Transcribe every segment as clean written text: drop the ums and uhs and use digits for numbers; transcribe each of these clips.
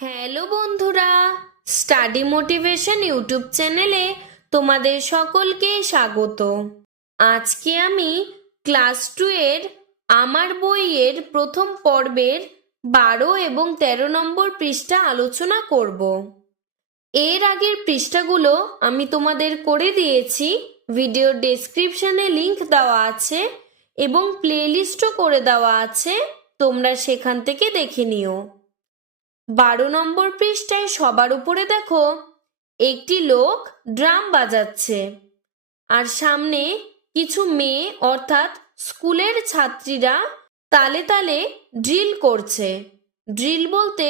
Hello বন্ধুরা, study motivation YouTube চ্যানেলে তোমাদের সকলকে স্বাগত। আজকে আমি ক্লাস 2 এর আমার বইয়ের প্রথম পর্বের 12 এবং 13 নম্বর পৃষ্ঠা আলোচনা করব। এর আগের পৃষ্ঠাগুলো আমি তোমাদের করে দিয়েছি, ভিডিওর ডেসক্রিপশনে লিংক দেওয়া আছে এবং প্লেলিস্টও করে দেওয়া আছে, তোমরা সেখান থেকে দেখে নিও। 12 নম্বর পৃষ্ঠায় সবার উপরে দেখো একটি লোক ড্রাম বাজাচ্ছে, আর সামনে কিছু মেয়ে অর্থাৎ স্কুলের ছাত্রীরা তালে তালে ড্রিল করছে। ড্রিল বলতে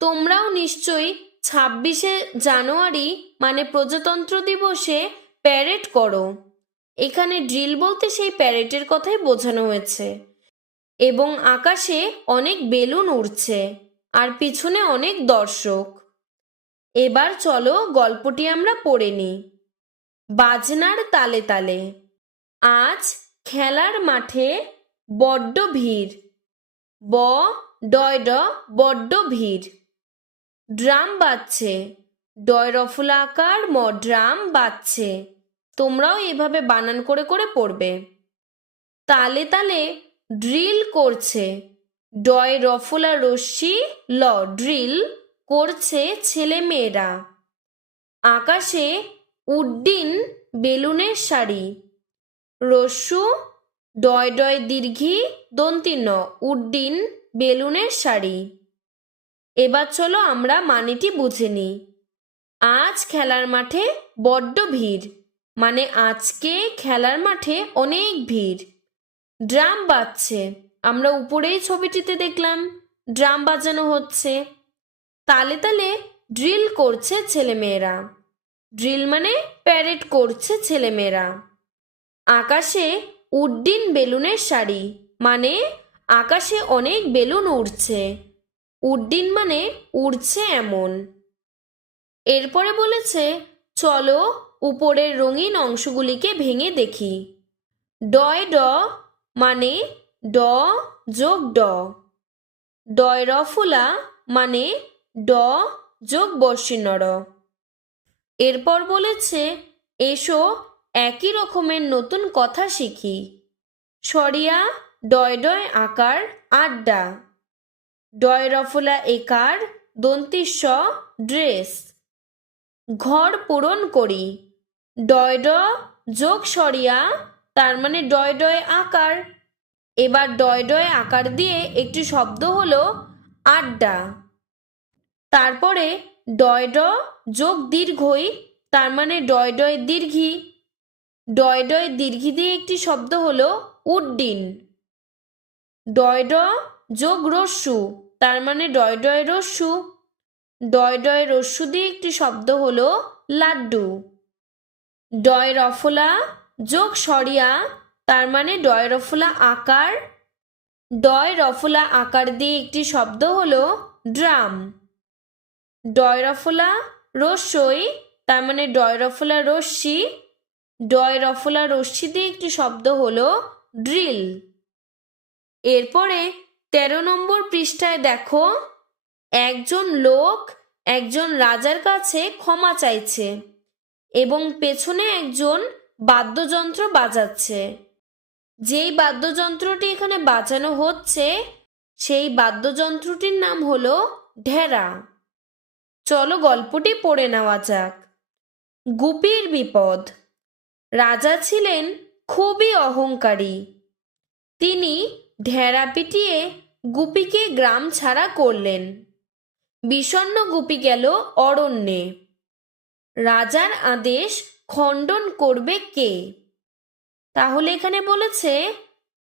তোমরাও নিশ্চয়ই 26শে জানুয়ারি মানে প্রজাতন্ত্র দিবসে প্যারেড করো। এখানে ড্রিল বলতে সেই প্যারেডের কথাই বোঝানো হয়েছে। এবং আকাশে অনেক বেলুন উড়ছে আর পিছনে অনেক দর্শক। এবার চলো গল্পটি আমরা পড়ে নিই। বাজনার তালে তালে। আজ খেলার মাঠে বড্ড ভিড়, ব ডয় ড বড্ড ভিড়। ড্রাম বাজছে, ডয় রফলাকার ম ড্রাম বাজছে। তোমরাও এভাবে বানান করে করে পড়বে। তালে তালে ড্রিল করছে, ডয় রফলা রশ্মি ল ড্রিল করছে ছেলে মেয়েরা। আকাশে উড্ডিন বেলুনের সারি, রস্যু ডয় ডয় দীর্ঘি দন্তিন উড্ডিন বেলুনের সারি। এবার চলো আমরা মানেটি বুঝে নিই। আজ খেলার মাঠে বড্ড ভিড় মানে আজকে খেলার মাঠে অনেক ভিড়। ড্রাম বাজছে, আমরা উপরেই ছবিটিতে দেখলাম ড্রাম বাজানো হচ্ছে। তালে তালে ড্রিল করছে ছেলেমেয়েরা, ড্রিল মানে প্যারেড করছে ছেলেমেয়েরা। আকাশে উড্ডিন বেলুনের সারি মানে আকাশে অনেক বেলুন উড়ছে, উড্ডিন মানে উড়ছে এমন। এরপরে বলেছে চলো উপরের রঙিন অংশগুলিকে ভেঙে দেখি। ডয় ড মানে ড যোগ ড, ডয় রফুলা মানে ড যোগ বর্ষিণর। এরপর বলেছে এসো একই রকমের নতুন কথা শিখি। সরিয়া ডয় ডয় আকার আড্ডা, ডয় রফলা একার দন্তিস্ব ড্রেস। ঘর পূরণ করি, ডয় ড যোগ সরিয়া তার মানে ডয় ডয় আকার। এবার ডয় ডয় আকার দিয়ে একটি শব্দ হলো আড্ডা। তারপরে ডয় ড যোগ দীর্ঘই তার মানে ডয় ডয় দীর্ঘি। ডয় ডয় দীর্ঘি দিয়ে একটি শব্দ হলো উড্ডিন। ডয় ড যোগ রস্যু তার মানে ডয় ডয় রস্যু। ডয় ডয় রস্যু দিয়ে একটি শব্দ হলো লাড্ডু। ডয় রফলা যোগ সরিয়া তার মানে ডয় রফলা আকার। ডয় রফলা আকার দিয়ে একটি শব্দ হলো ড্রাম। ডয় রফলা রস্যই তার মানে ডয় রফলা রশ্মি। ডয় রফলা রশ্মি দিয়ে একটি শব্দ হলো ড্রিল। এরপরে 13 নম্বর পৃষ্ঠায় দেখো একজন লোক একজন রাজার কাছে ক্ষমা চাইছে এবং পেছনে একজন বাদ্যযন্ত্র বাজাচ্ছে। যেই বাদ্যযন্ত্রটি এখানে বাজানো হচ্ছে সেই বাদ্যযন্ত্রটির নাম হলো ঢেরা। চলো গল্পটি পড়ে নেওয়া যাক। গুপির বিপদ। রাজা ছিলেন খুবই অহংকারী। তিনি ঢেরা পিটিয়ে গুপিকে গ্রাম ছাড়া করলেন। বিষণ্ণ গুপি গেল অরণ্যে। রাজার আদেশ খণ্ডন করবে কে? তাহলে এখানে বলেছে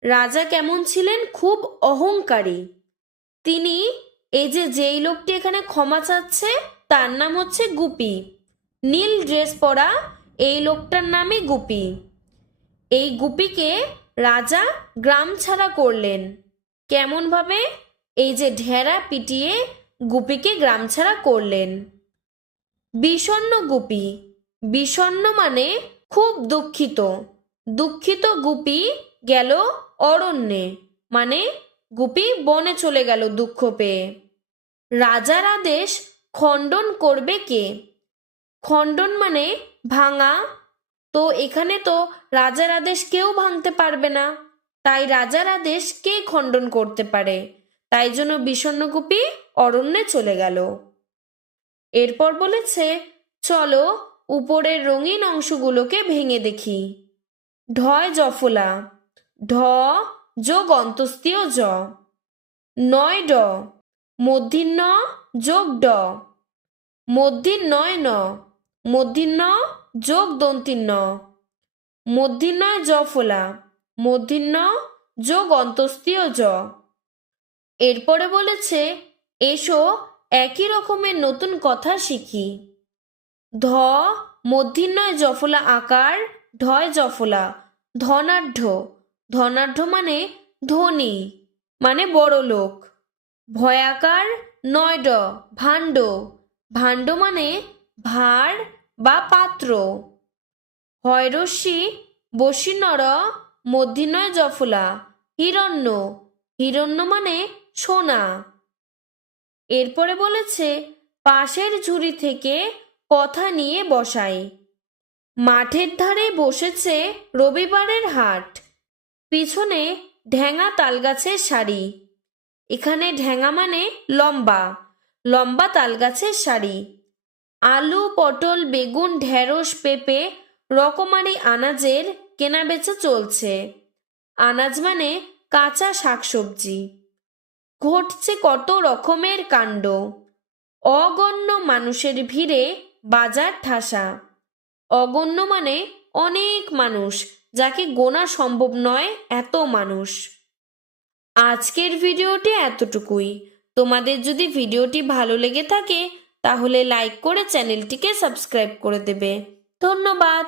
রাজা কেমন ছিলেন, খুব অহংকারী। তিনি এই যেই লোকটি এখানে ক্ষমা চাচ্ছে তার নাম হচ্ছে গুপি। নীল ড্রেস পরা এই লোকটার নামই গুপি। এই গুপিকে রাজা গ্রাম ছাড়া করলেন। কেমন ভাবে? এই যে ঢেরা পিটিয়ে গুপিকে গ্রাম ছাড়া করলেন। বিষণ্ণ গুপি, বিষণ্ণ মানে খুব দুঃখিত। দুঃখিত গুপি গেল অরণ্যে মানে গুপি বনে চলে গেল দুঃখ পেয়ে। রাজার আদেশ খণ্ডন করবে কে? খণ্ডন মানে ভাঙা। তো এখানে তো রাজার আদেশ কেউ ভাঙতে পারবে না, তাই রাজার আদেশ কে খণ্ডন করতে পারে? তাই জন্য বিষণ্ণকুপি অরণ্যে চলে গেল। এরপর বলেছে, চলো উপরের রঙিন অংশগুলোকে ভেঙে দেখি। ঢয় জফলা, ঢ যোগ অন্তস্তীয় জ, নয় ড, মূর্ধন্য যোগ ড, মূর্ধন্যয় ন, মূর্ধন্য যোগ দন্তিন্য, মূর্ধন্যয় জফলা, মূর্ধন্য যোগ অন্তস্তীয় জ। এরপরে বলেছে, এসো একই রকমের নতুন কথা শিখি। ধ মূর্ধন্যয় জফলা আকার, ঢয় জফলা, ধনাঢ্য, ধনাঢ্য মানে ধনী, মানে বড় লোক। ভয়াকার, নয় ড, ভাণ্ড, ভাণ্ড মানে ভাঁড় বা পাত্র। হয়রস্যি বসিনর, মূর্ধন্যয় জফলা, হিরণ্য, হিরণ্য মানে সোনা। এরপরে বলেছে, পাশের ঝুড়ি থেকে কথা নিয়ে বসাই। মাঠের ধারে বসেছে রবিবারের হাট, পিছনে ঢ্যাঙা তালগাছের সারি। এখানে ঢ্যাঙা মানে লম্বা, লম্বা তালগাছের সারি। আলু, পটল, বেগুন, ঢেঁড়স, পেঁপে রকমারি আনাজের কেনাবেচা চলছে। আনাজ মানে কাঁচা শাকসবজি। ঘটছে কত রকমের কাণ্ড, অগণ্য মানুষের ভিড়ে বাজার ঠাসা। অগণ্য মানে অনেক মানুষ, যাকে গোনা সম্ভব নয়, এত মানুষ। আজকের ভিডিওটি এতটুকুই। তোমাদের যদি ভিডিওটি ভালো লেগে থাকে তাহলে লাইক করে চ্যানেলটিকে সাবস্ক্রাইব করে দেবে। ধন্যবাদ।